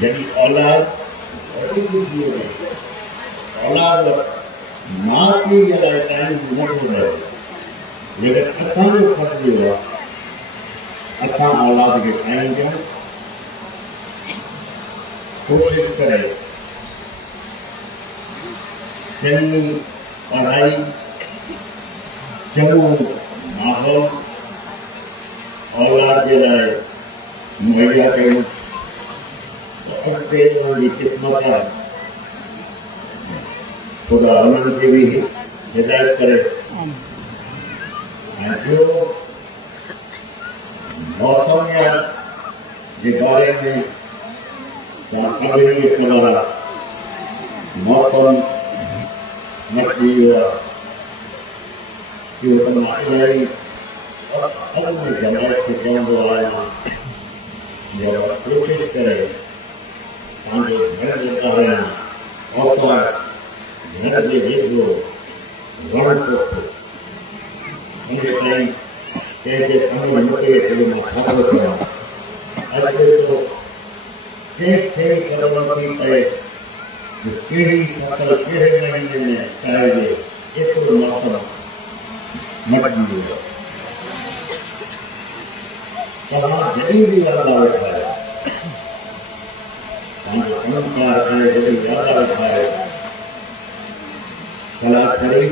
jadi औलाद औलाद माँ की जगह टाइम नहीं है लेकिन असां जो फर्ज हुआ असां औलाद के टाइम जो कोशिश करे चंगी पढ़ाई चंगो माहौल औलाद के लाए मुहैया कयूं अॻिते उन्हनि जी क़िस्मत आहे ख़ुदा उन्हनि खे बि हिदायत करे ऐं ॿियो मौसम जे बारे में तव्हां अॻिली ख़बर आहे मौसम मटिजी वियो आहे इहो त मां इलाही अॻु में जमायत खे चवंदो आहियां कोशिश करे तव्हांजो घर जे ॿाहिरां औतार घर जे वेझो वण पोखो उनजे ताईं कंहिंजे साम्हूं मोकिले करे मां ख़बर कयां अॼु थो कंहिंखे ख़बर नथी पए कहिड़ी फसल कहिड़े महीने में ठाहिजे एतिरो मौसम मटिजी वियो तव्हां जॾहिं बि यादि वेठा आहियो तव्हांजो कमकार करे जॾहिं यादि वेठा आहियो सलाह करे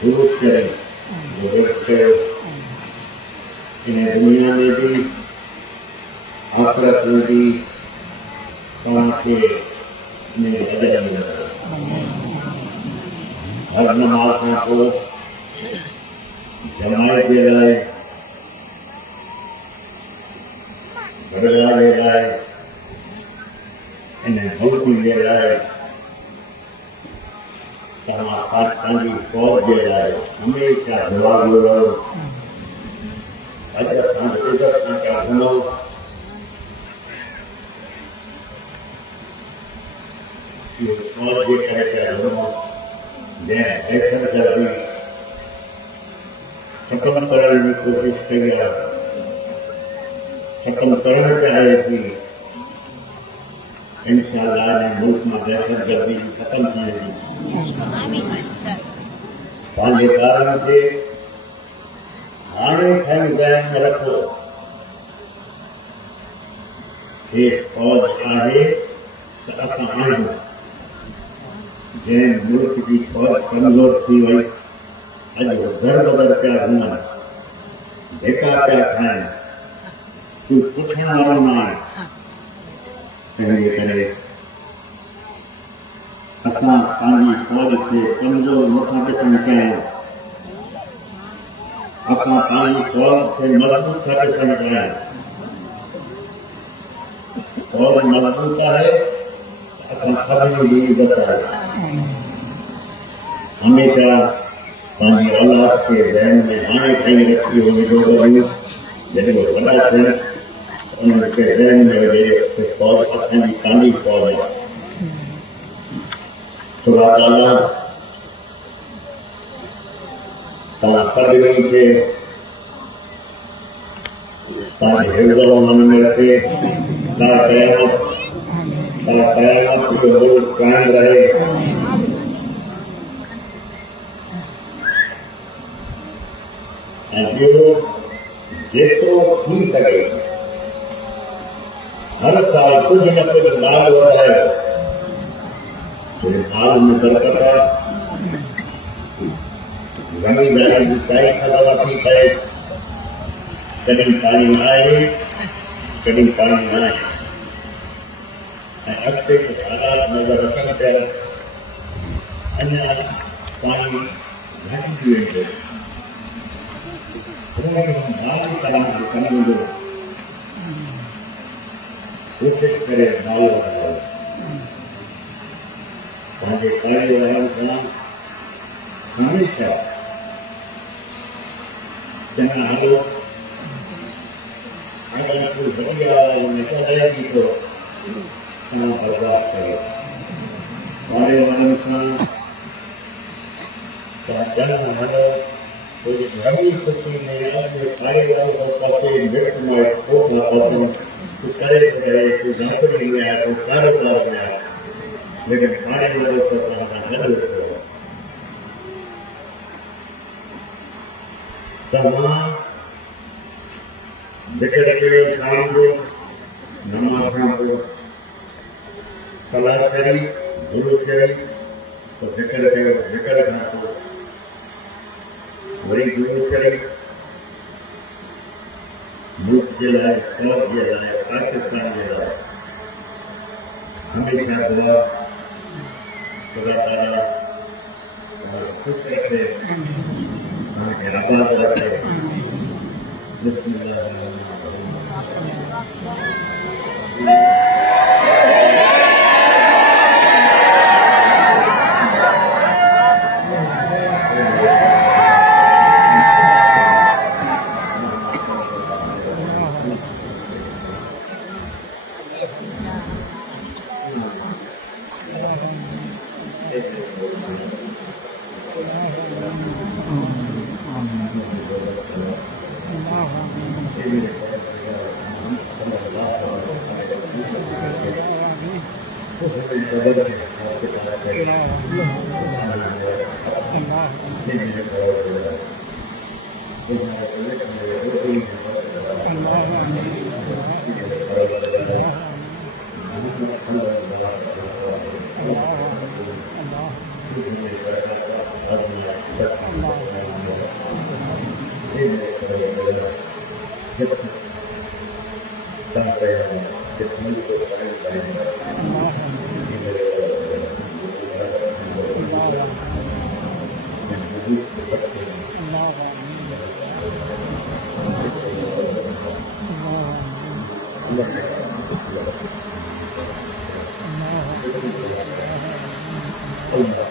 दुरुस्त करे दुरुस्त कयो इन दुनिया में भी आख़िरत में भी तव्हांखे इन अजर मिलंदो हर नमाज़ खां पोइ जमायत जे लाइ घरवारे लाइ इन मुल्क जे लाइ तव्हां पंहिंजी फ़ौज जे लाइ हमेशह दुआ घुरो अॼु असां इज़त सां पिया घुमूं इहो फ़ौज जे करे पिया घुमूं जंहिं दहशतगर्दी ख़तमु करण जी कोशिश कई आहे ख़तमु करणु चाहे थी इंशाअल्लाह इन मुल्क में दहशतगर्दी ख़तमु थी वेंदी पंहिंजे ॿारनि खे हाणे खां ज़हन में रखो हे फ़ौज आहे त असां आहियूं जंहिं मुल्क की फ़ौज कमज़ोर थी वई अॼु दर बदर पिया घुमनि धिका पिया खाइनि कोई पुछण वारो न आहे तंहिंजे करे असां पंहिंजी फ़ौज खे कमज़ोर नथा ॾिसणु चाहियूं असां पंहिंजी फ़ौज खे मज़बूत था ॾिसणु चाहियूं फ़ौज मज़बूत आहे असां सभिनी जी इज़त आहे हमेशह पंहिंजी औलाद खे ज़हन में हाणे ताईं रखी हुजे जॾहिं उहे वॾा थियनि उन्हनि खे ज़हन में हुजे फ़ौज असांजी पंहिंजी फ़ौज आहे ख़ुदा ताला तव्हां सभिनी खे तव्हांजे हिफ़्ज़ अमन में रखे क़यामत कयामत के रोज कायम रहे। जो जेतो थी सके हर साल कुछ न कुछ लाभ होता है। साल में बरकत रंगी जाए जुटाई खजाना है। कभी पानी आए कभी पानी न आए। अच्छे हालात नजर रखने पर अन्य पानी घट दिए कोशिश करे हमेशा जना हालो अगर कोई बढ़िया निकल जाएगी तो बर्बाद करे हमारे मन का जन्म हालो कोई रंगी खुशी में अपने कार्यक्रम को करके नृत्य में खूब पसंद तो करे तो नौकरी में आया तो कारोबार में आया लेकिन कार्य लोगों को करना जरूर हो। तमाम बिगड़ के काम को नमाज़ों को सलाह करी गुरु करी तो बिगड़ खाना को वही गुरु करे मुल्क जलाए फौज जलाए पाकिस्तान जलाए हमेशा दुआ खुदा ताला खुश रखे हमें आबाद रखे। Allah